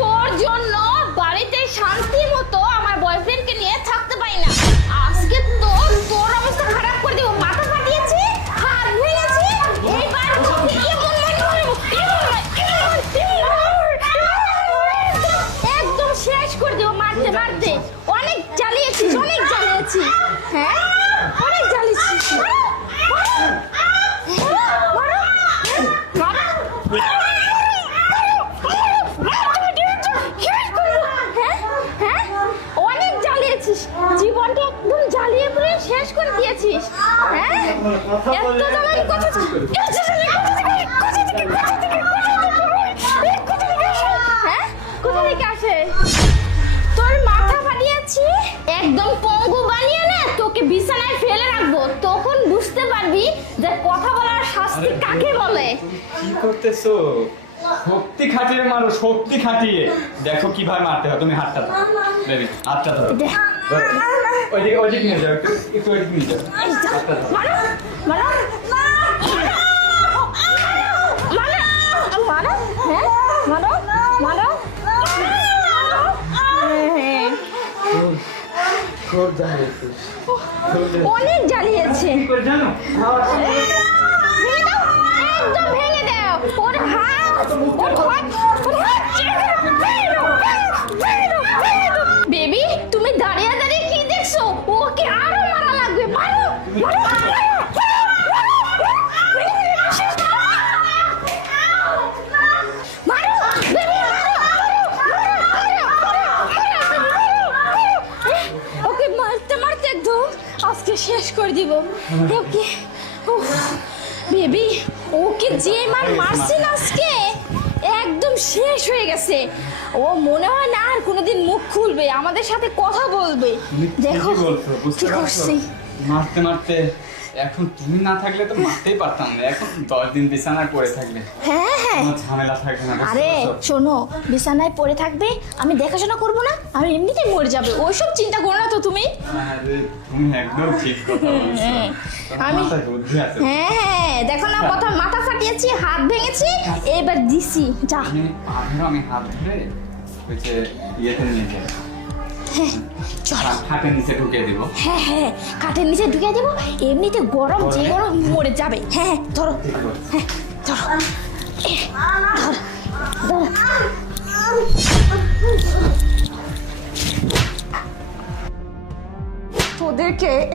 তোর জন্য বাড়িতে শান্তি মতো আমার বয়ফ্রেন্ডকে নিয়ে থাকতে পারি না। আজকে তো তোর অবস্থা খারাপ করে দেবো। মাথা ফাটিয়েছি, হাত ভেঙেছি, এইবার একদম শেষ করে দেবো মারতে মারতে। অনেক জ্বালিয়েছিস, অনেক জ্বালিয়েছিস। হ্যাঁ, অনেক জ্বালিয়েছিস। অনেক জ্বালিয়েছিস, জীবনটা একদম জ্বালিয়ে পুড়ে শেষ করে দিয়েছিস। হ্যাঁ, এত জ্বালানি কোথা থেকে আসে? তোর মাথা ফাটিয়েছি, একদম পঙ্গু বানিয়ে না তোকে বিছানায় ফেলে রাখবো। তখন বুঝতে পারবি যে কথা বলার শাস্তি কাকে বলে। কি করতেছো? শক্তি খাটিয়ে মারো, শক্তি খাটিয়ে। দেখো কিভাবে মারতে হয়। তুমি হাতটা ধরো বেবি, হাতটা ধরো। ওইদিকে নিয়ে যাও, একটু ওইদিকে নিয়ে যাও। হাতটা ধরো। মারো মারো মারো, হ্যাঁ মারো মারো। খুব জ্বালিয়েছিস। অনেক জ্বালিয়েছে। কি করে জানো? ভেঙে দাও, একদম ভেঙে দাও। ওর হাত, ওর হাত, ওর হাত ভেঙে দাও, ভেঙে দাও, ভেঙে দাও। বেবি, তুমি দাঁড়িয়ে দাঁড়িয়ে কি দেখছো? ওকে আরো মারা লাগবে। মারো মারো ওকে মারতে মারতে একদম আজকে শেষ করে দিব ওকে। বেবি, ওকে যে মারছি না আজকে একদম শেষ হয়ে গেছে। ও মনে হয় না আর কোনোদিন মুখ খুলবে, আমাদের সাথে কথা বলবে। দেখো কি করছি। মারতে মারতে এখন তুমি না থাকলে তো মারতেই পারতাম না। এখন 10 দিন বিছানায় পড়ে থাকলে হ্যাঁ হ্যাঁ, কোনো ঝামেলা থাকবে না। আরে শোনো, বিছানায় পড়ে থাকবে, আমি দেখাশোনা করবো না, আর এমনিতেই মরে যাবে। ওইসব চিন্তা করো না তো তুমি। আরে তুমি একদম ঠিক কথা বলছো। আমি মাথায় বুদ্ধি আছে। হ্যাঁ, দেখো না, প্রথম মাথা ফাটিয়েছি, হাত ভেঙেছি, এবার দিছি। যা আমি হাত ধরে ওই যে ইয়েতে নিয়ে যাই, চলো। হাতের নিচে ঢুকিয়ে দিব। হ্যাঁ হ্যাঁ, কাঠের নিচে ঢুকিয়ে দেবো, এমনিতে গরম, যে গরম মরে যাবে। হ্যাঁ হ্যাঁ, ধরো, হ্যাঁ ধরো, ধরো ধরো। তোদেরকে